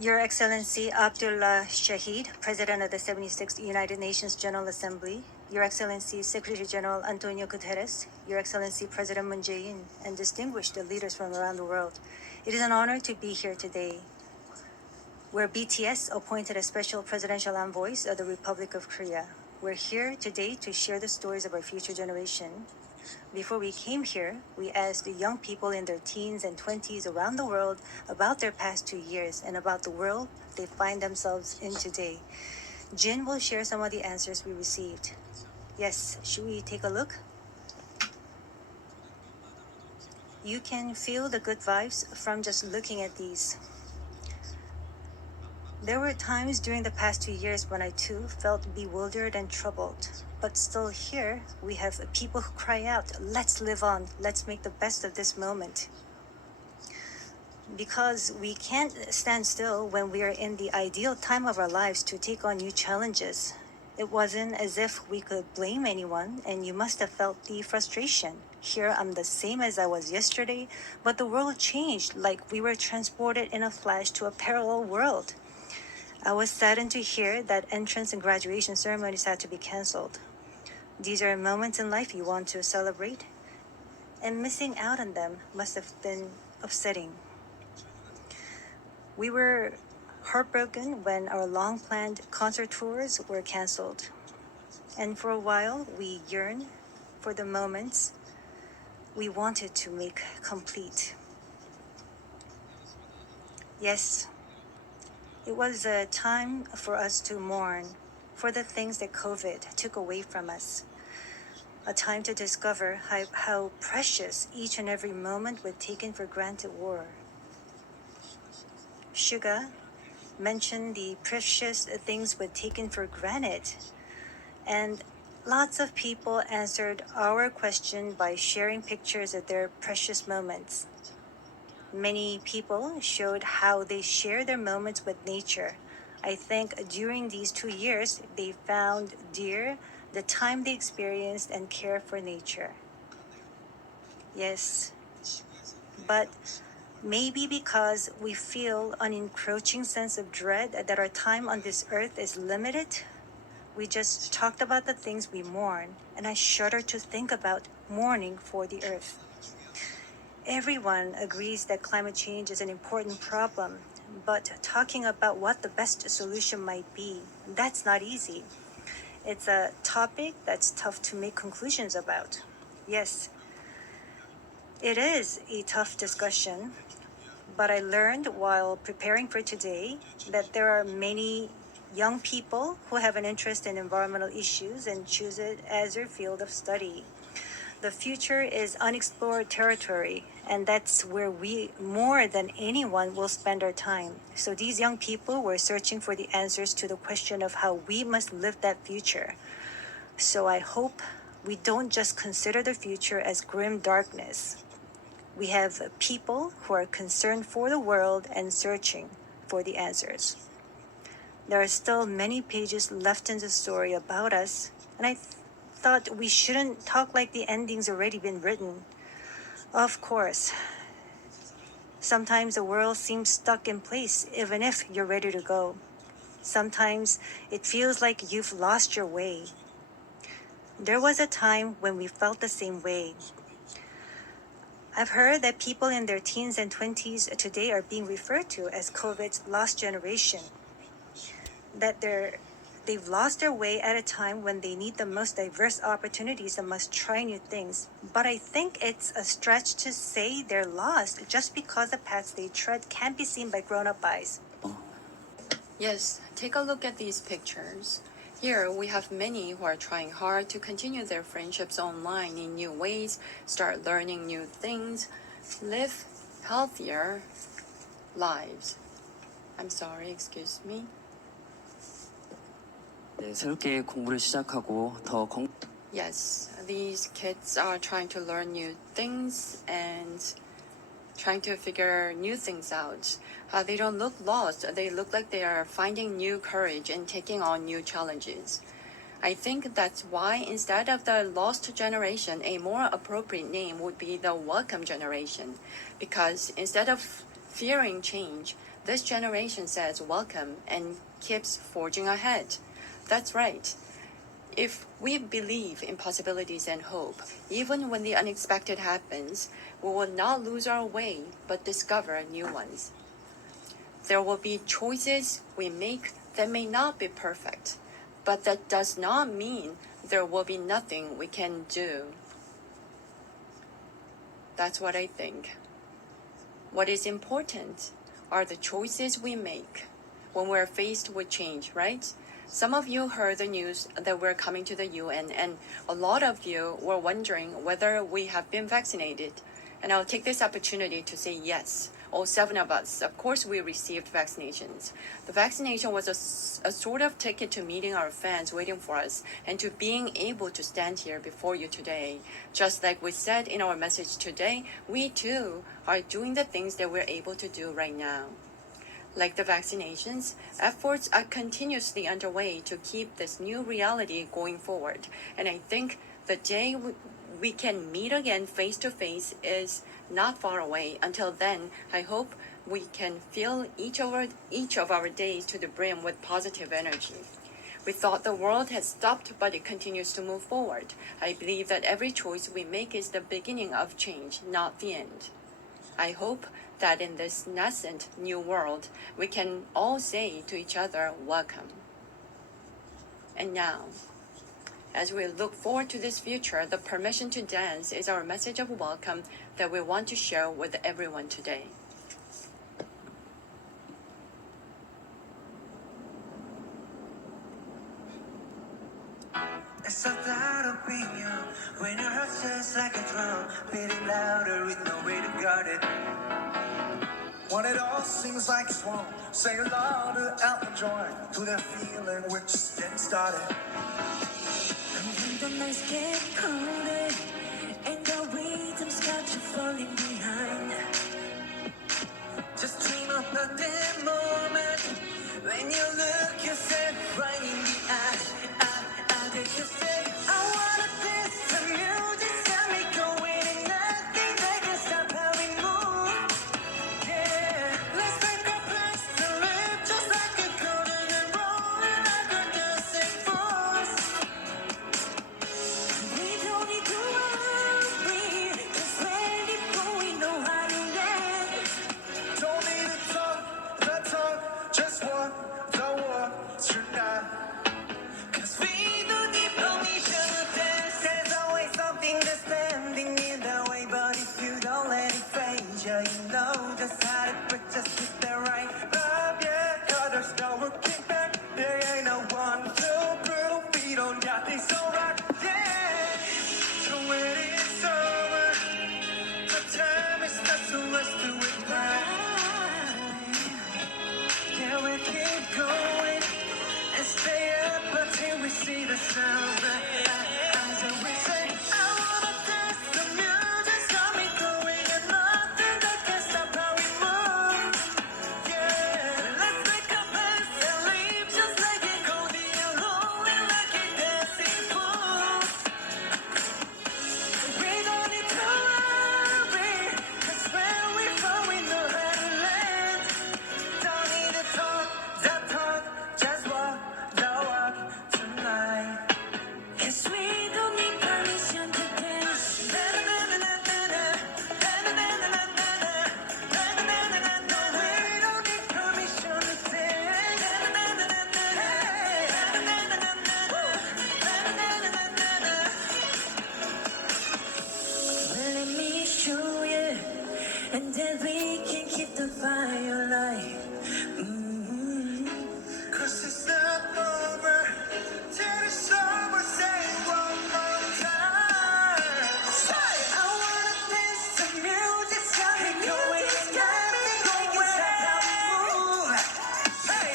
Your Excellency Abdullah Shahid, President of the 76th United Nations General Assembly, Your Excellency Secretary General Antonio Guterres, Your Excellency President Moon Jae-in, and distinguished leaders from around the world, it is an honor to be here today. We're BTS, appointed as Special Presidential Envoys of the Republic of Korea. We're here today to share the stories of our future generation. Before we came here, we asked the young people in their teens and 20s around the world about their past 2 years and about the world they find themselves in today. Jin will share some of the answers we received. Yes, should we take a look? You can feel the good vibes from just looking at these. There were times during the past 2 years when I too felt bewildered and troubled. But still here, we have people who cry out, let's live on, let's make the best of this moment. Because we can't stand still when we are in the ideal time of our lives to take on new challenges. It wasn't as if we could blame anyone, and you must have felt the frustration. Here I'm the same as I was yesterday, but the world changed like we were transported in a flash to a parallel world. I was saddened to hear that entrance and graduation ceremonies had to be canceled. These are moments in life you want to celebrate, and missing out on them must have been upsetting. We were heartbroken when our long-planned concert tours were canceled. And for a while, we yearned for the moments we wanted to make complete. Yes, it was a time for us to mourn for the things that COVID took away from us. A time to discover how precious each and every moment we'd taken for granted were. Suga mentioned the precious things we'd taken for granted. And lots of people answered our question by sharing pictures of their precious moments. Many people showed how they share their moments with nature. I think during these 2 years, they found dear the time they experienced and care for nature. Yes, but maybe because we feel an encroaching sense of dread that our time on this earth is limited, we just talked about the things we mourn, and I shudder to think about mourning for the earth. Everyone agrees that climate change is an important problem, but talking about what the best solution might be, that's not easy. It's a topic that's tough to make conclusions about. Yes, it is a tough discussion, but I learned while preparing for today that there are many young people who have an interest in environmental issues and choose it as their field of study. The future is unexplored territory, and that's where we, more than anyone, will spend our time. So these young people were searching for the answers to the question of how we must live that future. So I hope we don't just consider the future as grim darkness. We have people who are concerned for the world and searching for the answers. There are still many pages left in the story about us, and I thought we shouldn't talk like the ending's already been written. Of course, sometimes the world seems stuck in place even if you're ready to go. Sometimes it feels like you've lost your way. There was a time when we felt the same way. I've heard that people in their teens and 20s today are being referred to as COVID's lost generation. That they've lost their way at a time when they need the most diverse opportunities and must try new things. But I think it's a stretch to say they're lost just because the paths they tread can't be seen by grown-up eyes. Yes, take a look at these pictures. Here we have many who are trying hard to continue their friendships online in new ways, start learning new things, live healthier lives. I'm sorry, excuse me. 네, 새롭게 공부를 시작하고 더 Yes, these kids are trying to learn new things and trying to figure new things out. They don't look lost. They look like they are finding new courage and taking on new challenges. I think that's why instead of the lost generation, a more appropriate name would be the welcome generation. Because instead of fearing change, this generation says welcome and keeps forging ahead. That's right. If we believe in possibilities and hope, even when the unexpected happens, we will not lose our way but discover new ones. There will be choices we make that may not be perfect, but that does not mean there will be nothing we can do. That's what I think. What is important are the choices we make when we're faced with change, right? Some of you heard the news that we're coming to the UN, and a lot of you were wondering whether we have been vaccinated. And I'll take this opportunity to say yes. All 7 of us, of course, we received vaccinations. The vaccination was a sort of ticket to meeting our fans waiting for us and to being able to stand here before you today. Just like we said in our message today, we too are doing the things that we're able to do right now. Like the vaccinations, efforts are continuously underway to keep this new reality going forward. And I think the day we can meet again face to face is not far away. Until then, I hope we can fill each of our days to the brim with positive energy. We thought the world had stopped, but it continues to move forward. I believe that every choice we make is the beginning of change, not the end. I hope that in this nascent new world, we can all say to each other, welcome. And now, as we look forward to this future, the permission to dance is our message of welcome that we want to share with everyone today. It's a thought of being young when your heart just like a drum, beating louder with no way to guard it. When it all seems like it's wrong, say louder out the joint to that feeling we're just getting started. And when the nights get colder and the rhythm's got you falling behind, just dream of that moment when you look yourself right in the eye. Did you say I wanna dance the music, got me going, and nothing that can stop how we move. Yeah, let's make a place to live just like a golden and rolling like a dancing fools. We don't need to worry, 'cause when before we know how to dance. Don't need to talk the talk, just walk the walk tonight. 'Cause we don't need permission to dance. There's always something that's standing in the way, but if you don't let it phase you, you know just how to put just hit the right vibe, yeah. 'Cause there's no looking back. There ain't no one to prove we don't got this alright, yeah. So when it's over, the time is not so much to it right. Yeah, we keep going and stay up until we see the sunrise. So we say, I wanna dance, the music's got me going, and nothing that can stop how we move. Yeah, let's make a mess and leave just like it goes, and rolling like a dancing fool. We don't need to worry, 'cause when we fall, we know how to land. Don't need to talk the talk, just walk the walk tonight. 'Cause we don't need permission to dance. Na na na na na na, na na na na na na, na na na na na na. We don't need permission to dance. Na na na na na na, na na na na na, na na na na na na. Well, let me show you, and then we can keep the fire alive. 'Cause it's not over till it's over. Say one more time. Say, I wanna dance to music's got me going, it's got me going. How we move. Hey,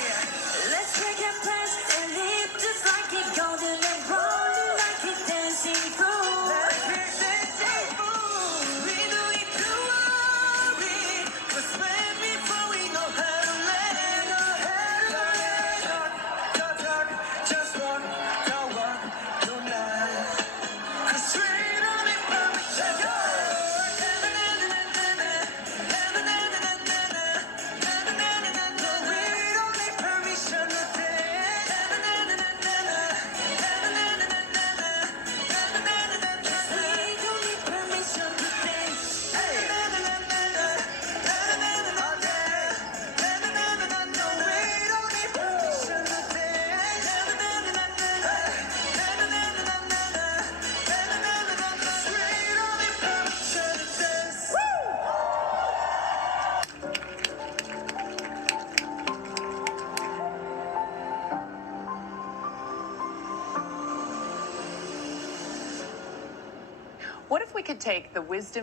let's take a pass and live just like it golden and rolling like it dancing fool. Like it dancing fool. We don't need to worry, 'cause when before we know how to land. What if we could take the wisdom